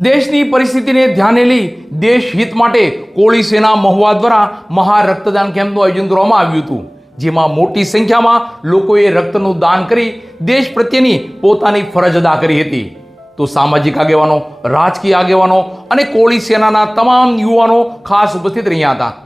દેશની પરિસ્થિતિને ધ્યાને લઈ દેશ હિત માટે કોળી સેના મહુવા દ્વારા મહા રક્તદાન કેમ્પનું આયોજન કરવામાં આવ્યું હતું, જેમાં મોટી સંખ્યામાં લોકોએ રક્તનું દાન કરી દેશ પ્રત્યેની પોતાની ફરજ અદા કરી હતી. તો સામાજિક આગેવાનો, રાજકીય આગેવાનો અને કોળી સેનાના તમામ યુવાનો ખાસ ઉપસ્થિત રહ્યા હતા.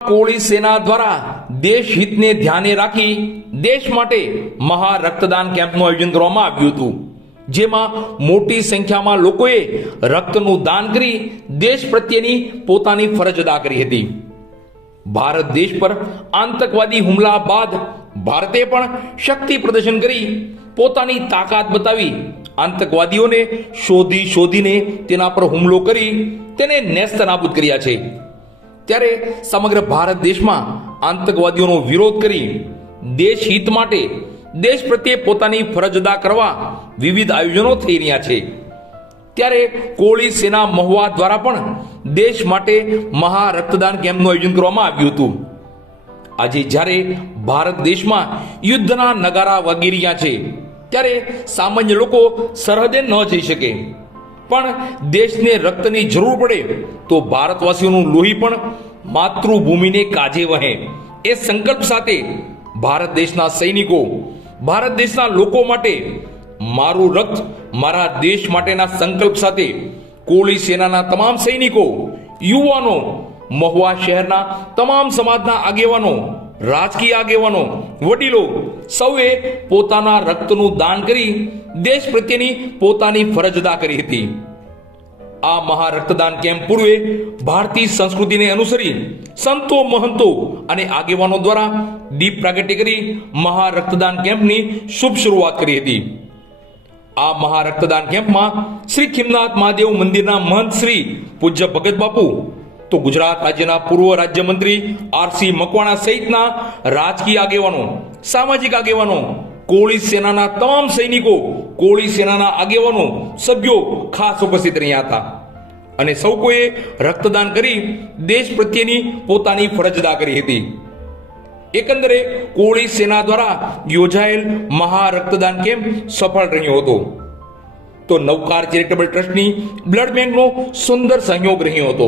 કોળી સેના દ્વારા દેશ હિતને ધ્યાને રાખી દેશ માટે મહા રક્તદાન કેમ્પનું આયોજન કરવામાં આવ્યું હતું, જેમાં મોટી સંખ્યામાં લોકોએ રક્તનું દાન કરી દેશ પ્રત્યેની પોતાની ફરજ અદા કરી હતી. ભારત દેશ પર આતંકવાદી હુમલા બાદ ભારતે પણ શક્તિ પ્રદર્શન કરી પોતાની તાકાત બતાવી આતંકવાદીઓને શોધીને તેના પર હુમલો કરી તેને નેસ્તનાબૂદ કર્યા છે. ત્યારે સમગ્ર ભારત દેશમાં આતંકવાદીઓનો વિરોધ કરી દેશ હિત માટે દેશ પ્રત્યે પોતાની ફરજ અદા કરવા વિવિધ આયોજનો થઈ રહ્યા છે. ત્યારે કોળી સેના મહુવા દ્વારા પણ દેશ માટે મહા રક્તદાન કેમ્પનું આયોજન કરવામાં આવ્યું હતું. આજે જ્યારે ભારત દેશમાં યુદ્ધના નગારા વાગી રહ્યા છે, ત્યારે સામાન્ય લોકો સરહદે ન જઈ શકે, પણ દેશને રક્તની જરૂર પડે તો ભારતવાસીઓનું લોહી પણ માતૃભૂમિને કાજે વહે એ સંકલ્પ સાથે ભારત દેશના સૈનિકો, ભારત દેશના લોકો માટે મારું રક્ત મારા દેશ માટેના સંકલ્પ સાથે કોળી સેનાના તમામ સૈનિકો, યુવાનો, મહુવા શહેરના તમામ સમાજના આગેવાનો, રાજકીય આગેવાનો, વડીલો સૌએ પોતાના રક્તનું દાન કરી દેશ પ્રત્યેની પોતાની ફરજ અદા કરી હતી. આ મહા રક્તદાન કેમ્પ પૂર્વે ભારતીય સંસ્કૃતિને અનુસરી સંતો, મહંતો અને આગેવાનો દ્વારા દીપ પ્રાગટ્ય કરી મહા રક્તદાન કેમ્પની શુભ શરૂઆત કરી હતી. આ મહા રક્તદાન કેમ્પમાં શ્રી ખીમનાથ મહાદેવ મંદિરના મહંત શ્રી પૂજ્ય ભગત બાપુ, તો ગુજરાત રાજ્યના પૂર્વ રાજ્યમંત્રી આર.સી. મકવાણા સહિતના રાજકીય આગેવાનો, સામાજિક આગેવાનો, કોળી સેનાના તમામ સૈનિકો, કોળી સેનાના આગેવાનો, સભ્યો ખાસ ઉપસ્થિત રહ્યા હતા અને સૌ કોઈએ રક્તદાન કરી દેશ પ્રત્યેની પોતાની ફરજ અદા કરી હતી. એકંદરે કોળી સેના દ્વારા યોજાયેલ મહા રક્તદાન કેમ્પ સફળ રહ્યો હતો. તો નવકાર ચેરિટેબલ ટ્રસ્ટની બ્લડ બેંકનો સુંદર સહયોગ રહ્યો હતો.